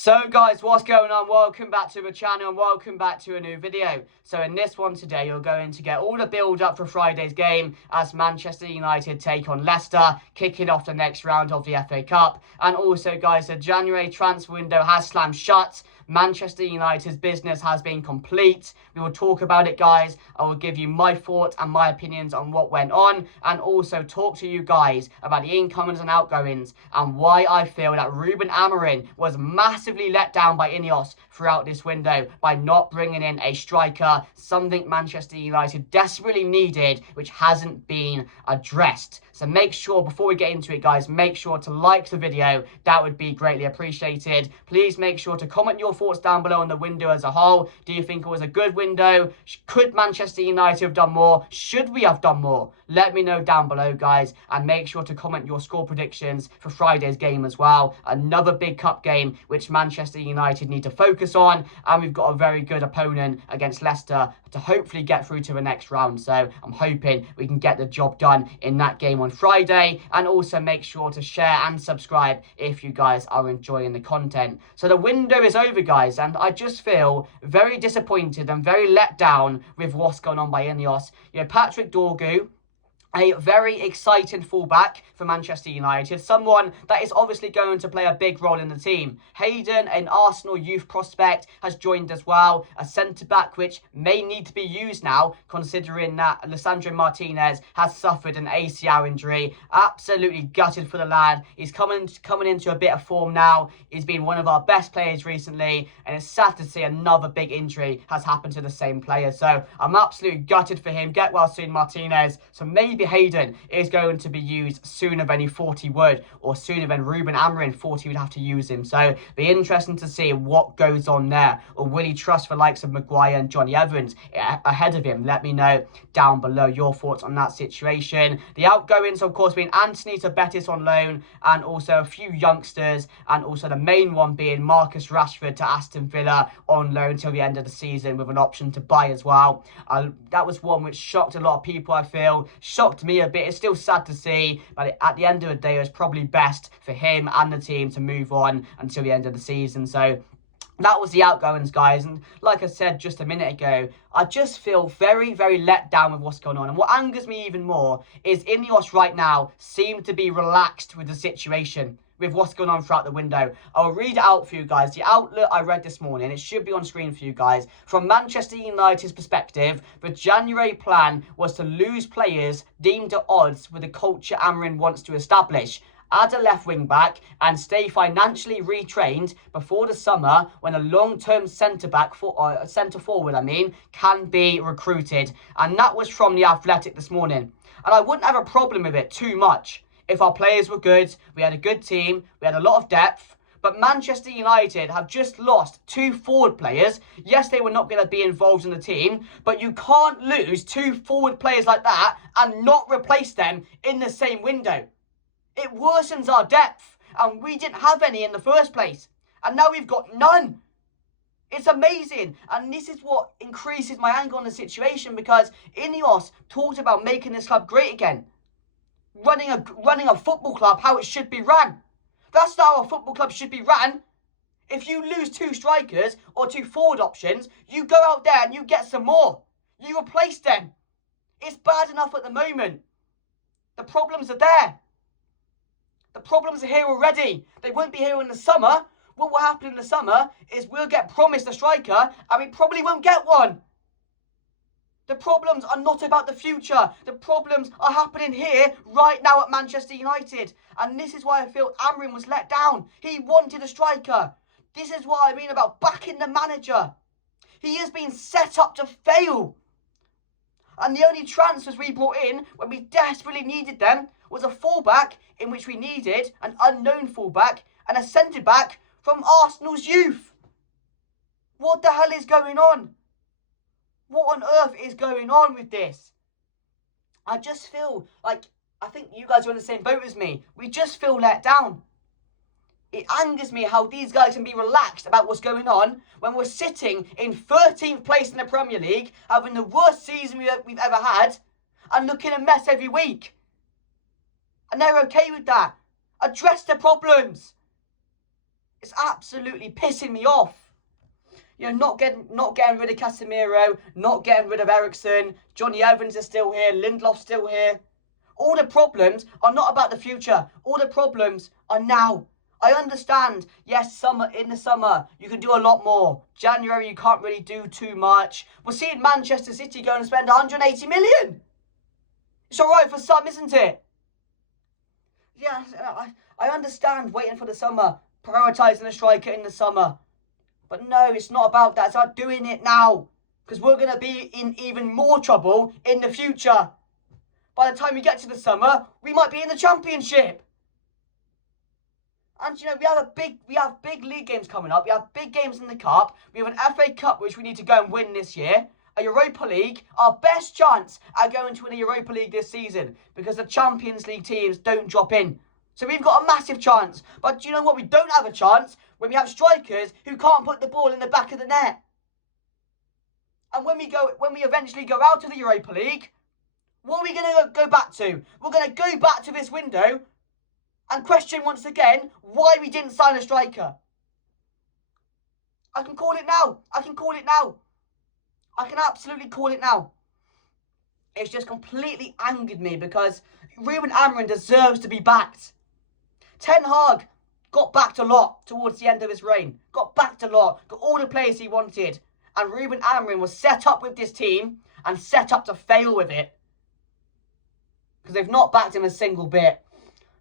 So guys, what's going on? Welcome back to the channel and welcome back to a new video. So in this one today, you're going to get all the build up for Friday's game as Manchester United take on Leicester, kicking off the next round of the FA Cup. And also guys, the January transfer window has slammed shut. Manchester United's business has been complete. We will talk about it, guys. I will give you my thoughts and my opinions on what went on, and also talk to you guys about the incomings and outgoings and why I feel that Ruben Amorim was massively let down by Ineos throughout this window by not bringing in a striker, something Manchester United desperately needed, which hasn't been addressed. So make sure, before we get into it, guys, make sure to like the video. That would be greatly appreciated. Please make sure to comment your thoughts down below on the window as a whole. Do you think it was a good window? Could Manchester United have done more? Should we have done more? Let me know down below, guys, and make sure to comment your score predictions for Friday's game as well. Another big cup game which Manchester United need to focus on, and we've got a very good opponent against Leicester to hopefully get through to the next round. So I'm hoping we can get the job done in that game on Friday, and also make sure to share and subscribe if you guys are enjoying the content. So the window is over, guys, and I just feel very disappointed and very let down with what's going on by Ineos. You know, Patrick Dorgu, a very exciting fullback for Manchester United, someone that is obviously going to play a big role in the team. Hayden, an Arsenal youth prospect, has joined as well, a centre-back which may need to be used now, considering that Lisandro Martinez has suffered an ACL injury. Absolutely gutted for the lad. He's coming into a bit of form now. He's been one of our best players recently, and it's sad to see another big injury has happened to the same player. So I'm absolutely gutted for him. Get well soon, Martinez. So maybe Hayden is going to be used sooner than he thought he would, or sooner than Ruben Amorim thought he would have to use him. So be interesting to see what goes on there, or will he trust the likes of Maguire and Johnny Evans ahead of him? Let me know down below your thoughts on that situation. The outgoings, of course, being Anthony to Betis on loan, and also a few youngsters, and also the main one being Marcus Rashford to Aston Villa on loan till the end of the season with an option to buy as well. That was one which shocked a lot of people, I feel. Shocked me a bit. It's still sad to see, but at the end of the day, it was probably best for him and the team to move on until the end of the season. So that was the outgoings, guys. And like I said just a minute ago, I just feel very, very let down with what's going on. And what angers me even more is Ineos right now seem to be relaxed with the situation, with what's going on throughout the window. I'll read it out for you guys. The outlet I read this morning, it should be on screen for you guys. From Manchester United's perspective, the January plan was to lose players deemed at odds with the culture Amorim wants to establish, add a left wing back, and stay financially retrained before the summer when a long-term centre forward can be recruited. And that was from The Athletic this morning. And I wouldn't have a problem with it too much if our players were good, we had a good team, we had a lot of depth. But Manchester United have just lost two forward players. Yes, they were not going to be involved in the team, but you can't lose two forward players like that and not replace them in the same window. It worsens our depth, and we didn't have any in the first place. And now we've got none. It's amazing, and this is what increases my anger on the situation, because Ineos talked about making this club great again. Running a football club how it should be run. That's not how a football club should be run. If you lose two strikers or two forward options, you go out there and you get some more. You replace them. It's bad enough at the moment. The problems are there. The problems are here already. They won't be here in the summer. What will happen in the summer is we'll get promised a striker and we probably won't get one. The problems are not about the future. The problems are happening here, right now at Manchester United. And this is why I feel Amorim was let down. He wanted a striker. This is what I mean about backing the manager. He has been set up to fail. And the only transfers we brought in when we desperately needed them was a fullback, in which we needed an unknown fullback, and a centre-back from Arsenal's youth. What the hell is going on? What on earth is going on with this? I just feel like, I think you guys are in the same boat as me. We just feel let down. It angers me how these guys can be relaxed about what's going on when we're sitting in 13th place in the Premier League, having the worst season we've ever had, and looking a mess every week. And they're okay with that. Address the problems. It's absolutely pissing me off. You know, not getting rid of Casemiro, not getting rid of Eriksen, Johnny Evans is still here, Lindelof's still here. All the problems are not about the future. All the problems are now. I understand, yes, in the summer, you can do a lot more. January, you can't really do too much. We're seeing Manchester City go and spend 180 million. It's all right for some, isn't it? Yeah, I understand waiting for the summer, prioritising a striker in the summer. But no, it's not about that. It's about doing it now. Because we're going to be in even more trouble in the future. By the time we get to the summer, we might be in the Championship. And, you know, we have big league games coming up. We have big games in the Cup. We have an FA Cup, which we need to go and win this year. A Europa League, our best chance at going to win a Europa League this season. Because the Champions League teams don't drop in. So we've got a massive chance. But do you know what? We don't have a chance when we have strikers who can't put the ball in the back of the net. And when we eventually go out of the Europa League, what are we going to go back to? We're going to go back to this window and question once again why we didn't sign a striker. I can call it now. I can absolutely call it now. It's just completely angered me because Ruben Amorim deserves to be backed. Ten Hag got backed a lot towards the end of his reign. Got backed a lot. Got all the players he wanted. And Ruben Amorim was set up with this team and set up to fail with it. Because they've not backed him a single bit.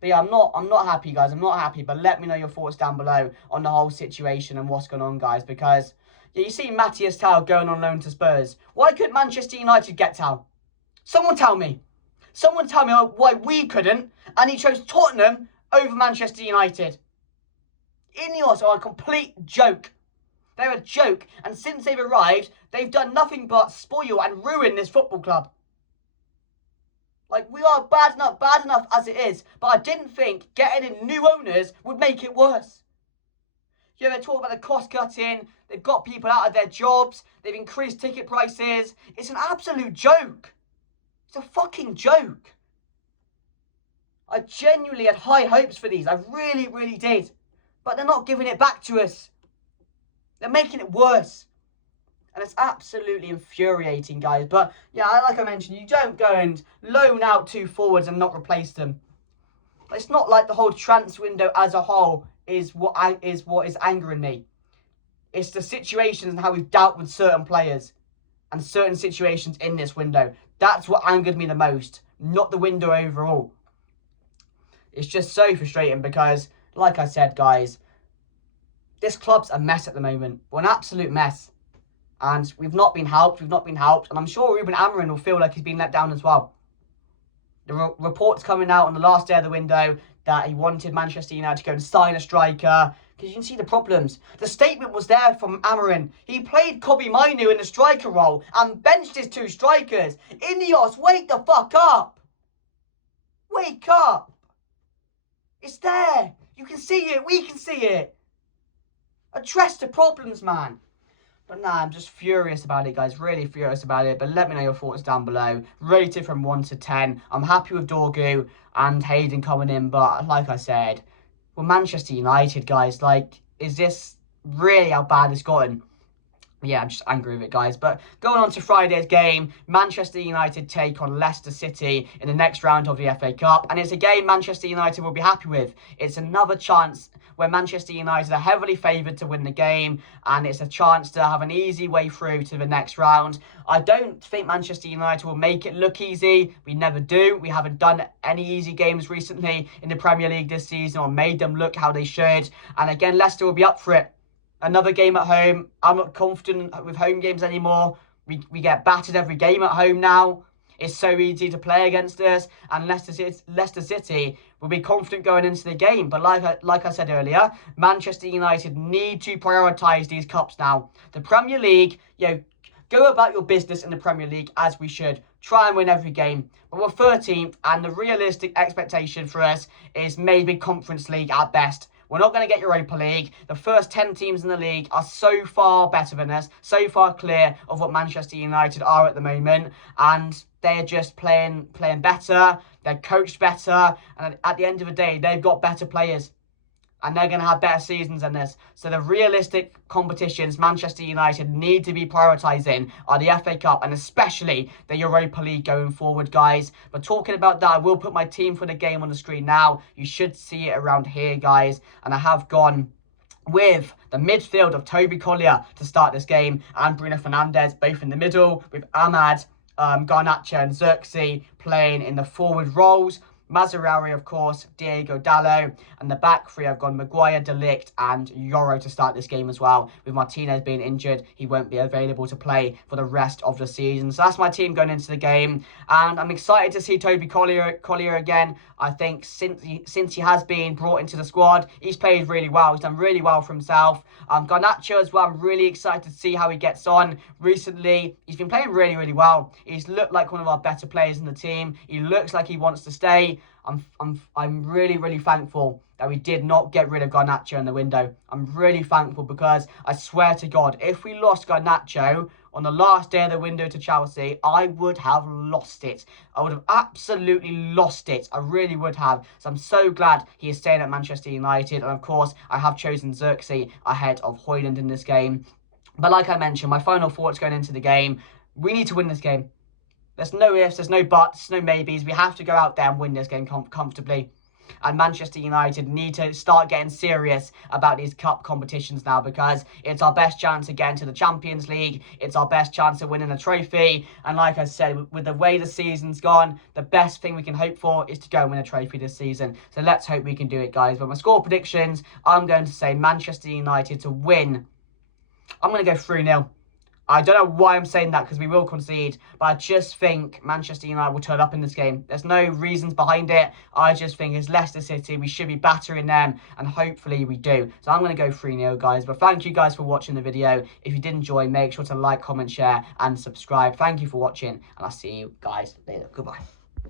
But yeah, I'm not happy, guys. I'm not happy. But let me know your thoughts down below on the whole situation and what's going on, guys. Because yeah, you see Matthias Tau going on loan to Spurs. Why couldn't Manchester United get Tau? Someone tell me. Someone tell me why we couldn't. And he chose Tottenham over Manchester United. Ineos are a complete joke. They're a joke. And since they've arrived, they've done nothing but spoil and ruin this football club. Like, we are bad enough as it is. But I didn't think getting in new owners would make it worse. You know, they talk about the cost cutting. They've got people out of their jobs. They've increased ticket prices. It's an absolute joke. It's a fucking joke. I genuinely had high hopes for these. I really, really did. But they're not giving it back to us. They're making it worse. And it's absolutely infuriating, guys. But, yeah, like I mentioned, you don't go and loan out 2 forwards and not replace them. It's not like the whole transfer window as a whole is what is angering me. It's the situations and how we've dealt with certain players and certain situations in this window. That's what angered me the most, not the window overall. It's just so frustrating because, like I said, guys, this club's a mess at the moment. We're an absolute mess. And we've not been helped. And I'm sure Ruben Amorim will feel like he's been let down as well. The reports coming out on the last day of the window that he wanted Manchester United to go and sign a striker. Because you can see the problems. The statement was there from Amorim. He played Kobe Mainu in the striker role and benched his 2 strikers. Ineos, wake the fuck up. Wake up. It's there. You can see it. We can see it. Address the problems, man. But nah, I'm just furious about it, guys. Really furious about it. But let me know your thoughts down below. Rated from 1 to 10. I'm happy with Dorgu and Hayden coming in. But like I said, we're Manchester United, guys. Like, is this really how bad it's gotten? Yeah, I'm just angry with it, guys. But going on to Friday's game, Manchester United take on Leicester City in the next round of the FA Cup. And it's a game Manchester United will be happy with. It's another chance where Manchester United are heavily favoured to win the game. And it's a chance to have an easy way through to the next round. I don't think Manchester United will make it look easy. We never do. We haven't done any easy games recently in the Premier League this season or made them look how they should. And again, Leicester will be up for it. Another game at home. I'm not confident with home games anymore. We get battered every game at home now. It's so easy to play against us. And Leicester City will be confident going into the game. But like I said earlier, Manchester United need to prioritise these cups now. The Premier League, you know, go about your business in the Premier League as we should. Try and win every game. But we're 13th and the realistic expectation for us is maybe Conference League at best. We're not going to get Europa League. The first 10 teams in the league are so far better than us, so far clear of what Manchester United are at the moment. And they're just playing better. They're coached better. And at the end of the day, they've got better players. and they're going to have better seasons than this. So the realistic competitions Manchester United need to be prioritising are the FA Cup and especially the Europa League going forward, guys. But talking about that, I will put my team for the game on the screen now. You should see it around here, guys. And I have gone with the midfield of Toby Collier to start this game and Bruno Fernandes both in the middle, with Ahmad, Garnacho and Xerxes playing in the forward roles. Mazraoui, of course, Diego Dallo, and the back three I've gone Maguire, De Ligt and Yoro to start this game as well. With Martinez being injured, he won't be available to play for the rest of the season. So that's my team going into the game, and I'm excited to see Toby Collier again. I think since he has been brought into the squad, he's played really well. He's done really well for himself. Garnacho as well, I'm really excited to see how he gets on. Recently, he's been playing really, really well. He's looked like one of our better players in the team. He looks like he wants to stay. I'm really, really thankful that we did not get rid of Garnacho in the window. I'm really thankful because I swear to God, if we lost Garnacho on the last day of the window to Chelsea, I would have lost it. I would have absolutely lost it. I really would have. So I'm so glad he is staying at Manchester United. And of course, I have chosen Xerxes ahead of Højlund in this game. But like I mentioned, my final thoughts going into the game, we need to win this game. There's no ifs, there's no buts, no maybes. We have to go out there and win this game comfortably. And Manchester United need to start getting serious about these cup competitions now, because it's our best chance to get into the Champions League. It's our best chance of winning a trophy. And like I said, with the way the season's gone, the best thing we can hope for is to go and win a trophy this season. So let's hope we can do it, guys. But my score predictions, I'm going to say Manchester United to win. I'm going to go 3-0. I don't know why I'm saying that, because we will concede, but I just think Manchester United will turn up in this game. There's no reasons behind it. I just think it's Leicester City. We should be battering them, and hopefully we do. So I'm going to go 3-0, guys. But thank you guys for watching the video. If you did enjoy, make sure to like, comment, share, and subscribe. Thank you for watching, and I'll see you guys later. Goodbye.